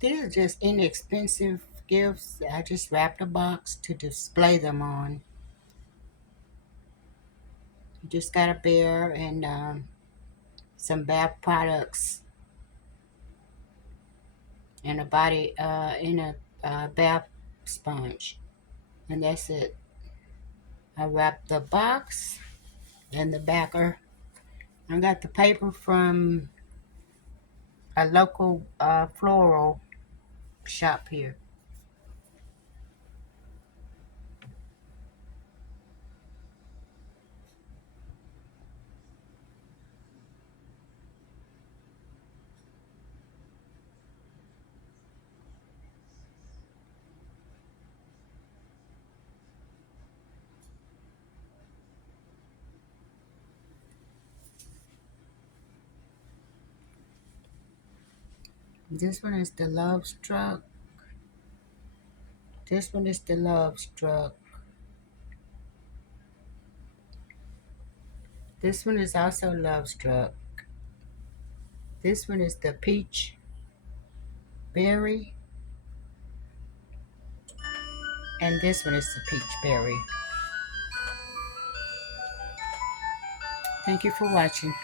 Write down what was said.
These are just inexpensive gifts. I just wrapped a box to display them on. You just got a bear and some bath products and a body in a bath sponge, and that's it. I wrapped the box and the backer. I got the paper from a local floral shop here. This one is the Love Struck. This one is the Love Struck. This one is also Love Struck. This one is the Peach Berry. And this one is the Peach Berry. Thank you for watching.